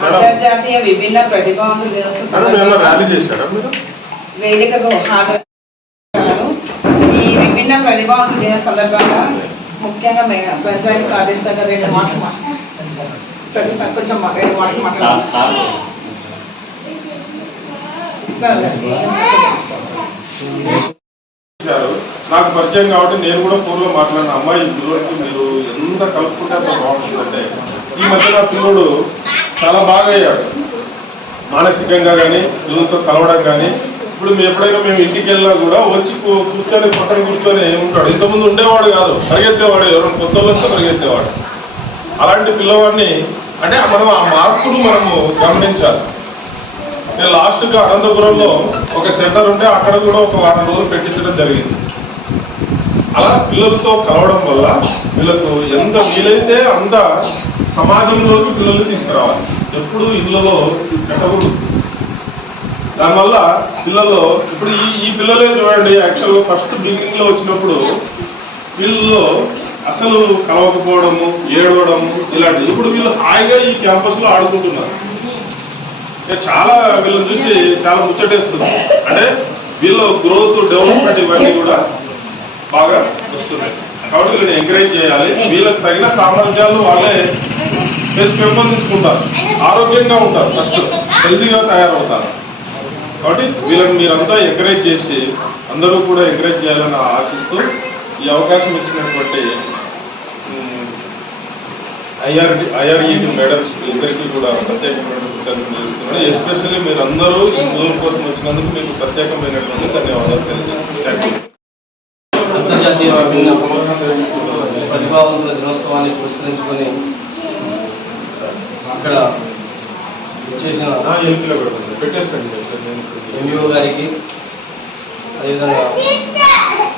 అంతర్జాతీయ విభిన్న ప్రతిభావంతుల దినోత్సవం వేదికకు హాజరు ఈ విభిన్న ప్రతిభావంతుల దిన సందర్భంగా ముఖ్యంగా పంచాయతీ కార్యదర్శి గారు రెండు మాటలు మాట్లాడారు కొంచెం రెండు మాటలు మాట్లాడారు నాకు పరిచయం కాబట్టి నేను కూడా ఫోన్లో మాట్లాడిన అమ్మాయి ఈ పిల్లోడికి మీరు ఎంత కలుపుకుంటే అంత బాగుంటుందంటే ఈ మధ్య నా పిల్లోడు చాలా బాగా అయ్యాడు. మానసికంగా కానీ పిల్లలతో కలవడం కానీ ఇప్పుడు మేము ఎప్పుడైనా మేము ఇంటికి వెళ్ళినా కూడా వచ్చి కూర్చొని పక్కన కూర్చొని ఉంటాడు ఇంతకుముందు ఉండేవాడు కాదు. పరిగెత్తేవాడు ఎవరైనా కొత్త వాళ్ళు వస్తే పరిగెత్తేవాడు. అలాంటి పిల్లవాడిని అంటే మనం ఆ మార్పును మనము గమనించాలి. నేను లాస్ట్గా అనంతపురంలో ఒక సెంటర్ ఉంటే అక్కడ కూడా ఒక వారం రోజులు పెట్టించడం జరిగింది. అలా పిల్లలతో కలవడం వల్ల వీళ్ళకు ఎంత వీలైతే అంత సమాజంలోకి పిల్లల్ని తీసుకురావాలి. ఎప్పుడు ఇళ్ళలో పెట్టకూడదు దానివల్ల పిల్లలు ఇప్పుడు ఈ ఈ పిల్లలే చూడండి యాక్చువల్గా ఫస్ట్ బిగినింగ్లో వచ్చినప్పుడు వీళ్ళలో అసలు కలవకపోవడము ఏడవడము ఇలాంటివి ఇప్పుడు వీళ్ళు హాయిగా ఈ క్యాంపస్లో ఆడుకుంటున్నారు. నేను చాలా వీళ్ళని చూసి చాలా ముచ్చటేస్తుంది. అంటే వీళ్ళు గ్రోత్ డెవలప్మెంట్ ఇవన్నీ కూడా బాగా వస్తున్నాయి. కాబట్టి వీళ్ళని ఎంకరేజ్ చేయాలి. వీళ్ళకి తగిన సామర్థ్యాలు వాళ్ళే పెంపొందించుకుంటారు. ఆరోగ్యంగా ఉంటారు ఫస్ట్ హెల్తీగా తయారవుతారు. కాబట్టి వీళ్ళని మీరంతా ఎంకరేజ్ చేసి అందరూ కూడా ఎంకరేజ్ చేయాలని ఆశిస్తూ ఈ అవకాశం ఇచ్చినటువంటి ఐఆర్ ఐఆర్ఈడి మేడమ్స్ ఇద్దరికి కూడా ప్రత్యేకమైన కృతజ్ఞతలు తెలుపుతున్నాను. ఎస్పెషల్లీ మీరు అందరూ ఈ పిల్లల కోసం వచ్చినందుకు మీకు ప్రత్యేకమైనటువంటి ధన్యవాదాలు తెలియజేస్తున్నాను. అంతర్జాతీయ ప్రతిభావంతుల దినోత్సవాన్ని పురస్కరించుకొని ఇక్కడ చేసిన ఎంఈఓ గారికి అదేవిధంగా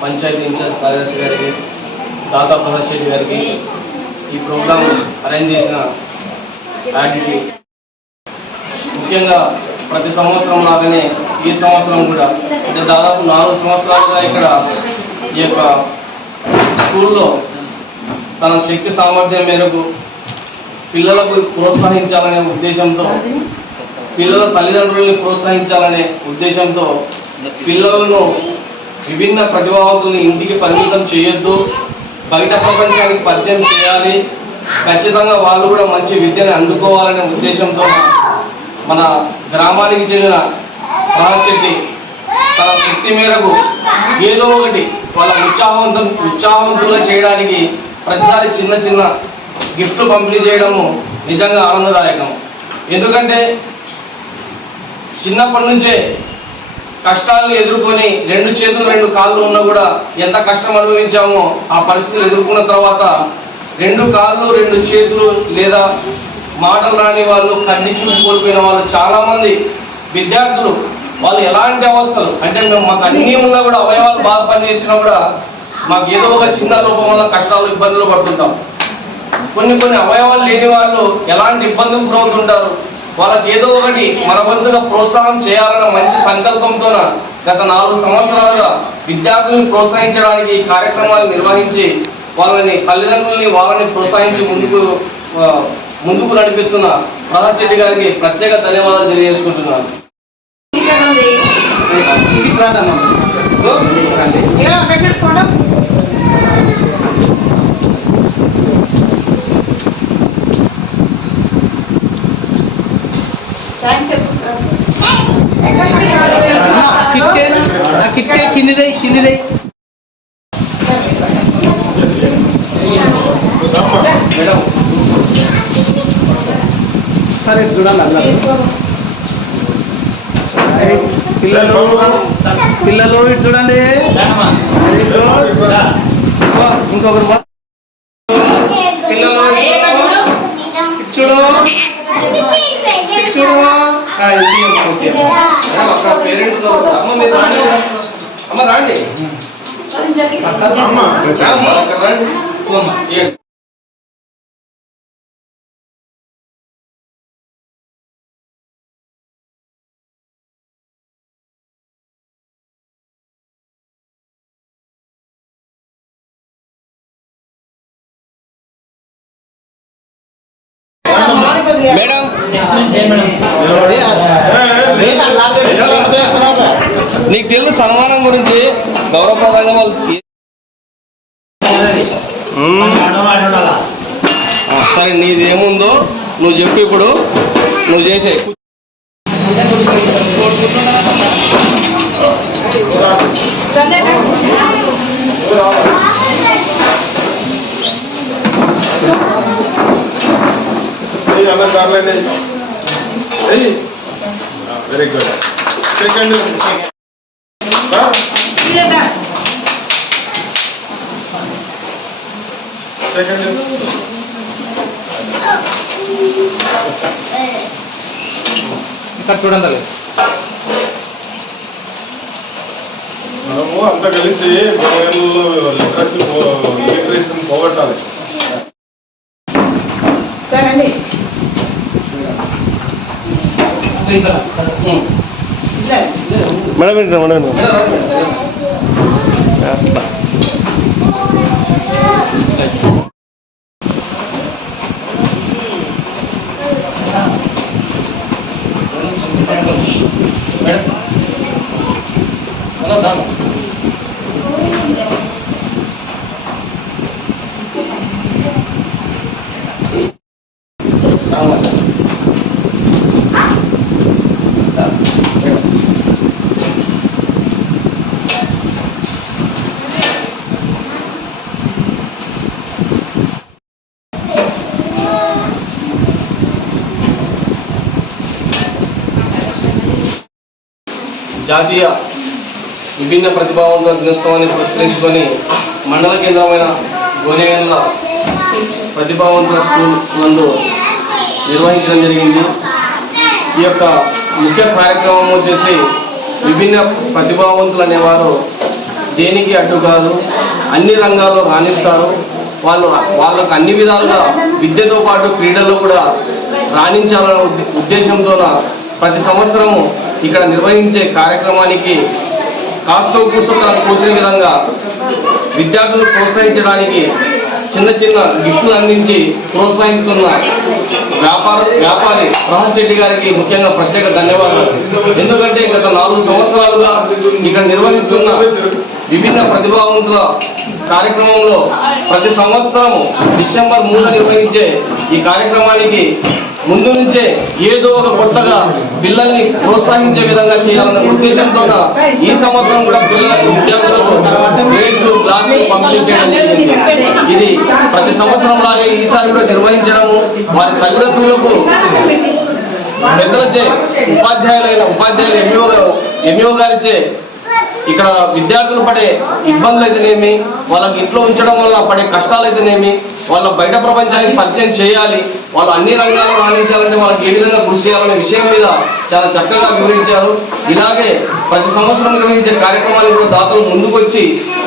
పంచాయతీ ఇన్ఛార్జ్ కార్యదర్శి గారికి ప్రసాద్ శెట్టి గారికి ఈ ప్రోగ్రాం అరేంజ్ చేసిన యాడ్కి ముఖ్యంగా ప్రతి సంవత్సరం లాగానే ఈ సంవత్సరం కూడా అంటే దాదాపు నాలుగు సంవత్సరాలుగా ఇక్కడ ఈ యొక్క స్కూల్లో తన శక్తి సామర్థ్యం మేరకు పిల్లలకు ప్రోత్సహించాలనే ఉద్దేశంతో పిల్లల తల్లిదండ్రుల్ని ప్రోత్సహించాలనే ఉద్దేశంతో పిల్లలను విభిన్న ప్రతిభావంతుల్ని ఇంటికి పరిమితం చేయొద్దు బయట ప్రపంచానికి పరిచయం చేయాలి. ఖచ్చితంగా వాళ్ళు కూడా మంచి విద్యను అందుకోవాలనే ఉద్దేశంతో మన గ్రామానికి చెందిన రాజశెట్టి తన శక్తి మేరకు ఏదో ఒకటి వాళ్ళ ఉత్సాహవంతం ఉత్సాహవంతులుగా చేయడానికి ప్రతిసారి చిన్న చిన్న గిఫ్ట్లు పంపిణీ చేయడము నిజంగా ఆనందదాయకం. ఎందుకంటే చిన్నప్పటి నుంచే కష్టాలను ఎదుర్కొని రెండు చేతులు రెండు కాళ్ళు ఉన్నా కూడా ఎంత కష్టం అనుభవించామో ఆ పరిస్థితులు ఎదుర్కొన్న తర్వాత రెండు కాళ్ళు రెండు చేతులు లేదా మాటలు రాని వాళ్ళు కన్ని చూపు కోల్పోయిన వాళ్ళు చాలామంది విద్యార్థులు. వాళ్ళు ఎలాంటి అవస్థలు? అంటే మేము మాకు అన్నీ ఉన్నా కూడా అవయవాలు బాగా పనిచేసినా కూడా మాకు ఏదో ఒక చిన్న లోపం వల్ల కష్టాలు ఇబ్బందులు పడుతుంటాం. కొన్ని కొన్ని అవయవాలు లేని వాళ్ళు ఎలాంటి ఇబ్బందులు గురవుతుంటారు? వాళ్ళకి ఏదో ఒకటి మన వంతుగా ప్రోత్సాహం చేయాలన్న మంచి సంకల్పంతో గత నాలుగు సంవత్సరాలుగా విద్యార్థులను ప్రోత్సహించడానికి ఈ కార్యక్రమాలు నిర్వహించి వాళ్ళని తల్లిదండ్రుల్ని వాళ్ళని ప్రోత్సహించి ముందుకు ముందుకు నడిపిస్తున్న ప్రహాస్ రెడ్డి గారికి ప్రత్యేక ధన్యవాదాలు తెలియజేసుకుంటున్నాను. కిందిదే సరే చూడాలి పిల్లలు పిల్లలు ఇటు చూడండి. వెరీ గుడ్ ఇంకొకరు పిల్లలు చూడు చూడు పేరెంట్స్ అమ్మ మీద అమ్మ రాండి అమ్మ రామ్మ, అక్కడ రండి అమ్మ, ఏ- మేడం నీకు తెలుసు సన్మానం గురించి గౌరవప్రదంగా వాళ్ళు సరే నీది ఏముందో నువ్వు చెప్పు ఇప్పుడు. నువ్వు చేసే. Very good. సెకండ్. ఇక్కడ చూడండి మనము అంతా కలిసి లిటరేషన్ పోగొట్టాలి. సరే అండి மேடம் மேடம் జాతీయ విభిన్న ప్రతిభావంతుల దినోత్సవాన్ని పురస్కరించుకొని మండల కేంద్రమైన గోనేగన్ల ప్రతిభావంతుల స్కూల్ నందు నిర్వహించడం జరిగింది. ఈ యొక్క ముఖ్య కార్యక్రమం వచ్చేసి విభిన్న ప్రతిభావంతులు అనేవారు దేనికి అడ్డు కాదు అన్ని రంగాల్లో రాణిస్తారు. వాళ్ళు వాళ్ళకు అన్ని విధాలుగా విద్యతో పాటు క్రీడల్లో కూడా రాణించాలనే ఉద్దేశంతో ఉద్దేశంతోన ప్రతి సంవత్సరము ఇక్కడ నిర్వహించే కార్యక్రమానికి కాస్తో కూస్తో తనకు విధంగా విద్యార్థులు ప్రోత్సహించడానికి చిన్న చిన్న గిఫ్ట్లు అందించి ప్రోత్సహిస్తున్న వ్యాపార వ్యాపారి ప్రహాస్ రెడ్డి గారికి ముఖ్యంగా ప్రత్యేక ధన్యవాదాలు. ఎందుకంటే గత నాలుగు సంవత్సరాలుగా ఇక్కడ నిర్వహిస్తున్న విభిన్న ప్రతిభావంతుల కార్యక్రమంలో ప్రతి సంవత్సరం డిసెంబర్ మూడు నిర్వహించే ఈ కార్యక్రమానికి ముందు నుంచే ఏదో ఒక కొత్తగా పిల్లల్ని ప్రోత్సహించే విధంగా చేయాలన్న ఉద్దేశంతో ఈ సంవత్సరం కూడా పిల్లలకు విద్యార్థులకు గ్రేడ్లు క్లాసులు పంపిణీ చేయడం జరిగింది. ఇది ప్రతి సంవత్సరం లాగే ఈసారి కూడా నిర్వహించడము వారి తల్లిదండ్రులకు పెద్దలచే ఉపాధ్యాయులైన ఉపాధ్యాయులు ఎంఈఓ ఎంఈఓ గారిచే ఇక్కడ విద్యార్థులు పడే ఇబ్బందులు అయితేనేమి వాళ్ళకి ఇంట్లో ఉంచడం వల్ల పడే కష్టాలు అయితేనేమి వాళ్ళ బయట ప్రపంచానికి పరిచయం చేయాలి. వాళ్ళు అన్ని రంగాలు రాణించాలంటే వాళ్ళకి ఏ విధంగా కృషి చేయాలనే విషయం మీద చాలా చక్కగా వివరించారు. ఇలాగే ప్రతి సంవత్సరం నిర్వహించే కార్యక్రమాలు కూడా దాతలు ముందుకొచ్చి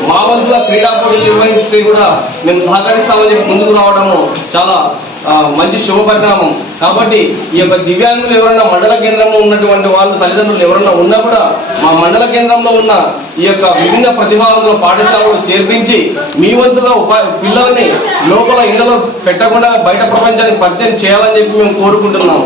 మా వంతుగా క్రీడా పోటీలు నిర్వహిస్తే కూడా మేము సహకరిస్తామని చెప్పి ముందుకు రావడము చాలా మంచి శుభ పరిణామం కాబట్టి ఈ యొక్క దివ్యాంగులు ఎవరైనా మండల కేంద్రంలో ఉన్నటువంటి వాళ్ళ తల్లిదండ్రులు ఎవరైనా ఉన్నా కూడా మా మండల కేంద్రంలో ఉన్న ఈ యొక్క విభిన్న ప్రతిభావంతుల పాఠశాలలో చేర్పించి మీ వంతుగా ఉపా పిల్లల్ని లోపల ఇళ్ళలో పెట్టకుండా బయట ప్రపంచానికి పరిచయం చేయాలని చెప్పి మేము కోరుకుంటున్నాము.